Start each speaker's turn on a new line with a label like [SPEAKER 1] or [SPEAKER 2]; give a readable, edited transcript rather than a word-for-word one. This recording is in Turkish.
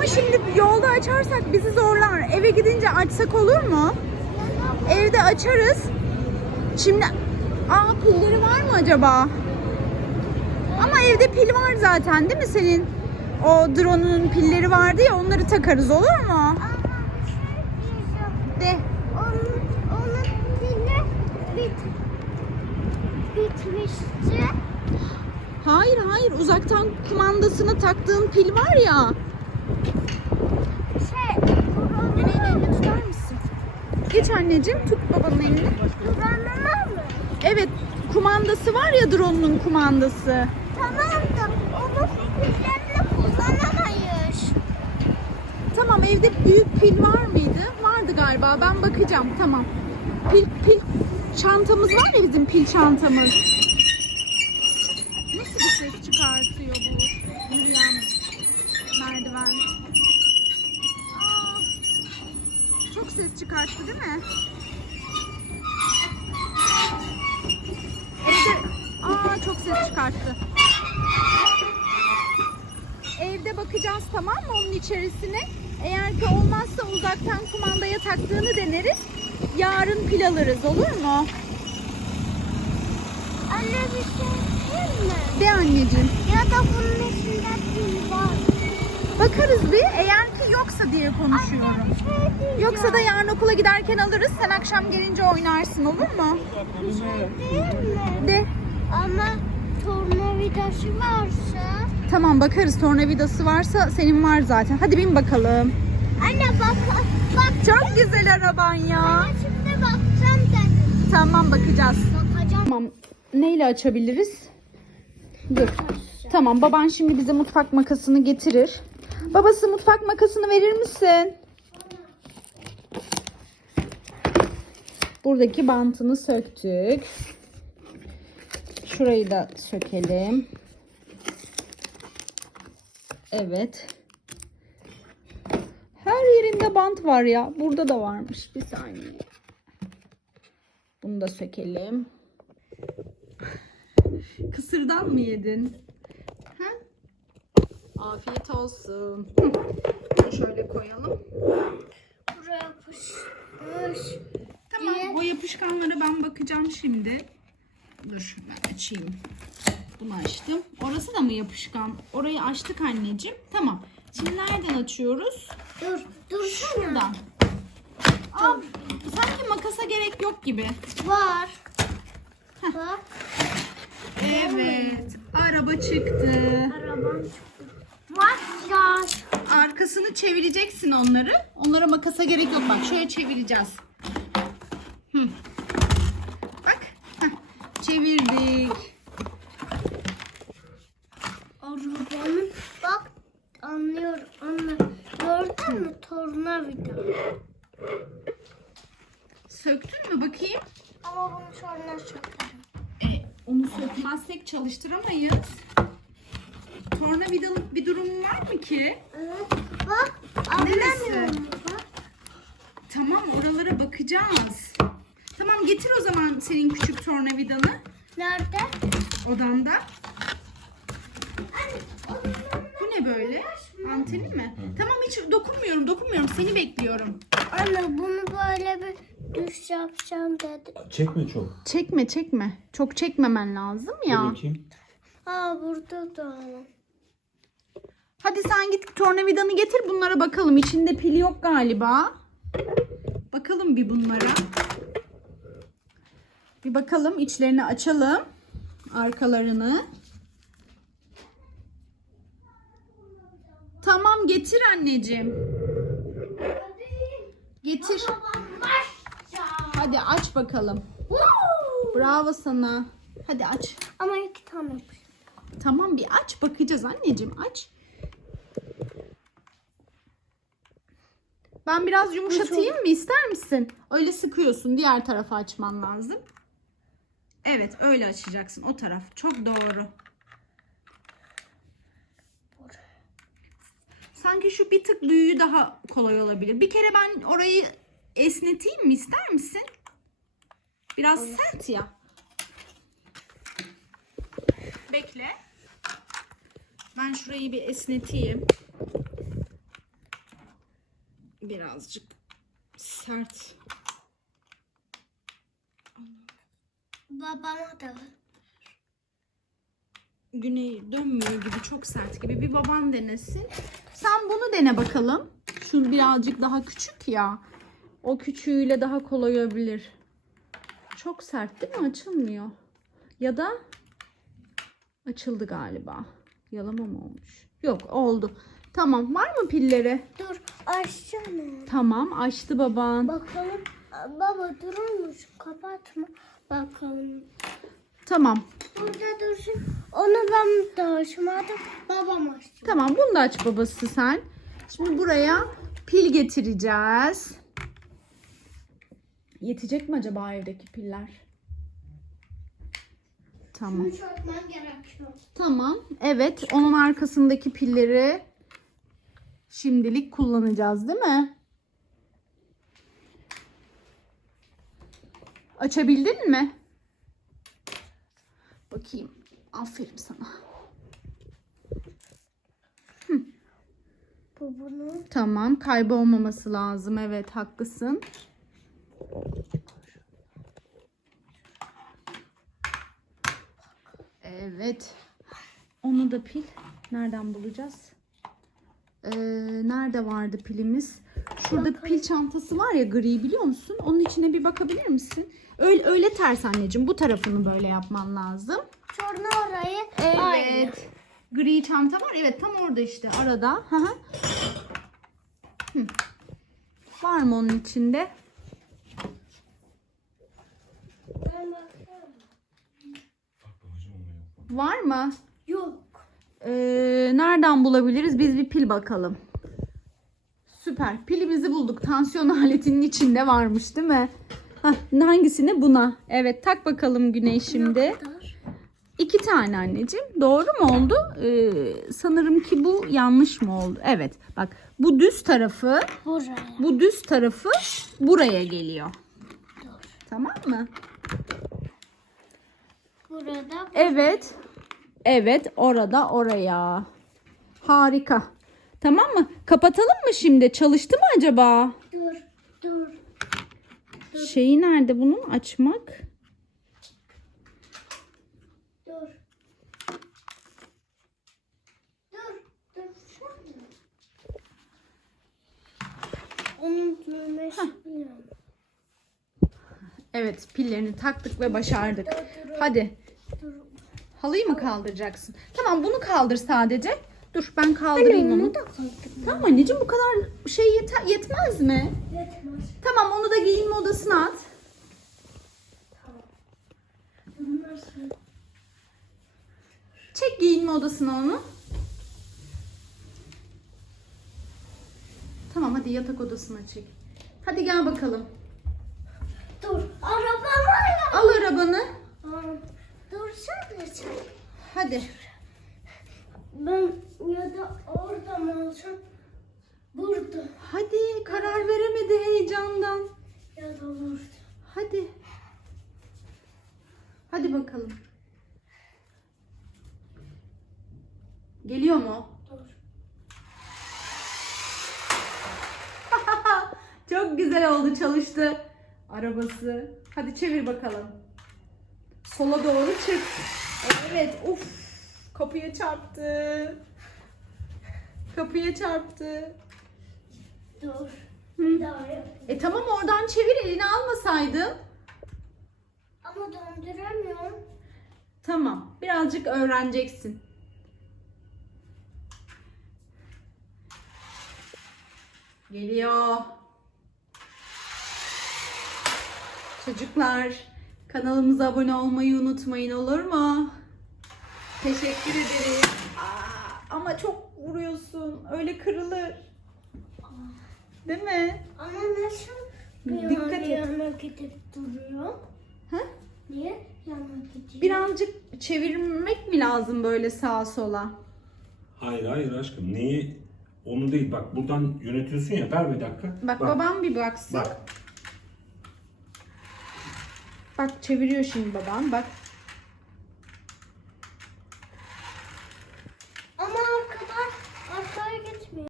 [SPEAKER 1] şimdi yolda açarsak bizi zorlar. Eve gidince açsak olur mu? Evde açarız. Şimdi pilleri var mı acaba? Ama evde pil var zaten değil mi senin? O drone'un pilleri vardı ya, onları takarız, olur mu?
[SPEAKER 2] Ama
[SPEAKER 1] De.
[SPEAKER 2] onun pili bitmişti.
[SPEAKER 1] Hayır, uzaktan kumandasına taktığın pil var ya. Güney'in elini tutar mısın? Geç anneciğim, tut babanın elini.
[SPEAKER 2] Duranlar mı?
[SPEAKER 1] Evet, kumandası var ya, drone'un kumandası.
[SPEAKER 2] Tamam da onu pillerini kullanamayız.
[SPEAKER 1] Tamam, evde büyük pil var mıydı? Vardı galiba, ben bakacağım. Tamam. Pil çantamız var ya, bizim pil çantamız. Nasıl bir ses çıkartıyor bu yürüyen merdiven? Çok ses çıkarttı değil mi? Evde çok ses çıkarttı. Evde bakacağız, tamam mı, onun içerisine? Eğer ki olmazsa uzaktan kumandaya taktığını deneriz. Yarın pil alırız, olur mu?
[SPEAKER 2] Anne bir şey değil mi?
[SPEAKER 1] De anneciğim.
[SPEAKER 2] Ya da bunun içinde pil var.
[SPEAKER 1] Bakarız bir. Eğer ki yoksa diye konuşuyorum.
[SPEAKER 2] Anne bir şey diyeceğim.
[SPEAKER 1] Yoksa da yarın okula giderken alırız. Sen akşam gelince oynarsın, olur mu?
[SPEAKER 2] Bir şey değil mi?
[SPEAKER 1] De.
[SPEAKER 2] Ama tornavidası varsa.
[SPEAKER 1] Tamam, bakarız. Tornavidası varsa senin var zaten. Hadi bin bakalım.
[SPEAKER 2] Anne bak.
[SPEAKER 1] Çok güzel araban ya.
[SPEAKER 2] Anne şimdi bakacağım dedim.
[SPEAKER 1] Tamam, bakacağız.
[SPEAKER 2] Bakacağım.
[SPEAKER 1] Tamam. Neyle açabiliriz? Dur. Tamam, baban şimdi bize mutfak makasını getirir. Babası, mutfak makasını verir misin? Buradaki bantını söktük. Şurayı da sökelim. Evet. Her yerinde bant var ya. Burada da varmış. Bir saniye. Bunu da sökelim. Kısırdan mı yedin? Ha? Afiyet olsun. Bunu şöyle koyalım.
[SPEAKER 2] Buraya yapışmış.
[SPEAKER 1] Tamam. O yapışkanlara ben bakacağım şimdi. Dur ben açayım. Bunu açtım. Orası da mı yapışkan? Orayı açtık anneciğim. Tamam. Şimdi nereden açıyoruz?
[SPEAKER 2] Dur
[SPEAKER 1] Şuradan. Sanki makasa gerek yok gibi.
[SPEAKER 2] Var. Bak.
[SPEAKER 1] Evet. Araba çıktı.
[SPEAKER 2] Arabam çıktı. Var ya.
[SPEAKER 1] Arkasını çevireceksin onları. Onlara makasa gerek yok. Bak şöyle çevireceğiz. Bak. Çevirdik.
[SPEAKER 2] Arabanın bak anlıyorum. Anne gördün mü tornavida?
[SPEAKER 1] Söktün mü bakayım?
[SPEAKER 2] Ama bunu sonra sökerim.
[SPEAKER 1] Onu sökmezsek çalıştıramayız. Tornavidalık bir durum var mı ki?
[SPEAKER 2] Evet. Bak
[SPEAKER 1] Neresi?
[SPEAKER 2] anlamıyorum. Bak.
[SPEAKER 1] Tamam, oralara bakacağız. Tamam, getir o zaman senin küçük tornavidanı.
[SPEAKER 2] Nerede?
[SPEAKER 1] Odanda. Bu ne böyle? Anteni mi? Tamam, hiç dokunmuyorum. Seni bekliyorum.
[SPEAKER 2] Anne bunu böyle bir düş yapacağım dedi.
[SPEAKER 3] Çekme çok.
[SPEAKER 1] Çekme. Çok çekmemen lazım ya.
[SPEAKER 3] Dur bakayım.
[SPEAKER 2] Burada da.
[SPEAKER 1] Hadi sen git tornavidanı getir, bunlara bakalım. İçinde pil yok galiba. Bakalım bir bunlara. Bir bakalım, içlerini açalım. Arkalarını. Tamam, getir anneciğim. Getir. Hadi aç bakalım. Bravo sana. Hadi aç.
[SPEAKER 2] Ama 2 tane.
[SPEAKER 1] Tamam, bir aç, bakacağız anneciğim, aç. Ben biraz yumuşatayım mı, ister misin? Öyle sıkıyorsun, diğer tarafa açman lazım. Evet, öyle açacaksın, o taraf. Çok doğru. Sanki şu bir tık büyüğü daha kolay olabilir. Bir kere ben orayı esneteyim mi, ister misin? Biraz sert ya. Bekle. Ben şurayı bir esneteyim. Birazcık sert.
[SPEAKER 2] Babama da.
[SPEAKER 1] Güney dönmüyor gibi, çok sert gibi. Bir baban denesin. Sen bunu dene bakalım. Şu birazcık daha küçük ya. O küçüğüyle daha kolay olabilir. Çok sert değil mi? Açılmıyor. Ya da açıldı galiba. Yalama mı olmuş? Yok, oldu. Tamam. Var mı pilleri?
[SPEAKER 2] Dur açsana.
[SPEAKER 1] Tamam. Açtı baban.
[SPEAKER 2] Bakalım. Baba dururmuş. Kapatma. Bakalım.
[SPEAKER 1] Tamam.
[SPEAKER 2] Burada dursun. Onu ben de açmadım. Babam açtı.
[SPEAKER 1] Tamam. Bunu da aç babası sen. Şimdi buraya pil getireceğiz. Yetecek mi acaba evdeki piller? Tamam.
[SPEAKER 2] Bunu sökmen gerekiyor.
[SPEAKER 1] Tamam. Evet. Onun arkasındaki pilleri şimdilik kullanacağız, değil mi? Açabildin mi? Bakayım. Aferin sana.
[SPEAKER 2] Bu bunu.
[SPEAKER 1] Tamam. Kaybolmaması lazım. Evet. Haklısın. Evet. Onu da pil. Nereden bulacağız? Nerede vardı pilimiz? Şurada pil çantası var ya, gri, biliyor musun? Onun içine bir bakabilir misin? Öyle ters anneciğim. Bu tarafını böyle yapman lazım.
[SPEAKER 2] Sonra orayı.
[SPEAKER 1] Evet.
[SPEAKER 2] Aynı.
[SPEAKER 1] Gri çanta var. Evet, tam orada işte arada. Hı hı. Hı. Var mı onun içinde?
[SPEAKER 2] Ben bakıyorum.
[SPEAKER 1] Var mı?
[SPEAKER 2] Yok.
[SPEAKER 1] Nereden bulabiliriz? Biz bir pil bakalım. Süper. Pilimizi bulduk. Tansiyon aletinin içinde varmış, değil mi? Hah, hangisine? Buna. Evet, tak bakalım Güney şimdi.
[SPEAKER 2] Ne kadar?
[SPEAKER 1] 2 tane anneciğim. Doğru mu oldu? Sanırım ki bu yanlış mı oldu? Evet. Bak, bu düz tarafı,
[SPEAKER 2] Buraya.
[SPEAKER 1] bu düz tarafı buraya geliyor.
[SPEAKER 2] Dur.
[SPEAKER 1] Tamam mı?
[SPEAKER 2] Burada.
[SPEAKER 1] Evet. Evet, orada oraya. Harika. Tamam mı? Kapatalım mı şimdi? Çalıştı mı acaba?
[SPEAKER 2] Dur. Dur.
[SPEAKER 1] Şeyi nerede bunun? Açmak.
[SPEAKER 2] Dur. Dur. Dur. Şurada. Onun düğmesi bilmiyorum.
[SPEAKER 1] Evet, pillerini taktık ve başardık. Hadi.
[SPEAKER 2] Dur.
[SPEAKER 1] Halıyı mı kaldıracaksın? Tamam, bunu kaldır sadece. Dur, ben kaldırayım onu.
[SPEAKER 2] Onu da kaldım.
[SPEAKER 1] Tamam anneciğim, bu kadar şey yetmez mi?
[SPEAKER 2] Yetmez.
[SPEAKER 1] Tamam, onu da giyinme odasına at.
[SPEAKER 2] Tamam. Bunu nasıl?
[SPEAKER 1] Çek giyinme odasına onu. Tamam, hadi yatak odasına çek. Hadi gel bakalım.
[SPEAKER 2] Dur. Araba var ya.
[SPEAKER 1] Al arabanı.
[SPEAKER 2] Dursana sen.
[SPEAKER 1] Hadi.
[SPEAKER 2] Ben ya da orada mı alsam? Burada.
[SPEAKER 1] Hadi, karar veremedi heyecandan.
[SPEAKER 2] Ya da burada.
[SPEAKER 1] Hadi. Hadi bakalım. Geliyor mu?
[SPEAKER 2] Dur.
[SPEAKER 1] Çok güzel oldu, çalıştı arabası. Hadi çevir bakalım. Sola doğru çık. Evet, uf. Kapıya çarptı. Kapıya çarptı.
[SPEAKER 2] Dur. Bir daha yap.
[SPEAKER 1] Tamam, oradan çevir, elini almasaydın.
[SPEAKER 2] Ama döndüremiyorum.
[SPEAKER 1] Tamam, birazcık öğreneceksin. Geliyor. Çocuklar, kanalımıza abone olmayı unutmayın, olur mu? Teşekkür ederim. Ama çok vuruyorsun. Öyle kırılır. Değil mi?
[SPEAKER 2] Ama nasıl bir
[SPEAKER 1] Dikkat et.
[SPEAKER 2] yana gidip duruyor?
[SPEAKER 1] Ha?
[SPEAKER 2] Niye yana gidiyor?
[SPEAKER 1] Birazcık çevirmek mi lazım böyle sağa sola?
[SPEAKER 3] Hayır aşkım. Neyi? Onu değil. Bak buradan yönetiyorsun ya. Ver bir dakika.
[SPEAKER 1] Bak, babam bir baksın.
[SPEAKER 3] Bak.
[SPEAKER 1] Bak çeviriyor şimdi babam. Bak.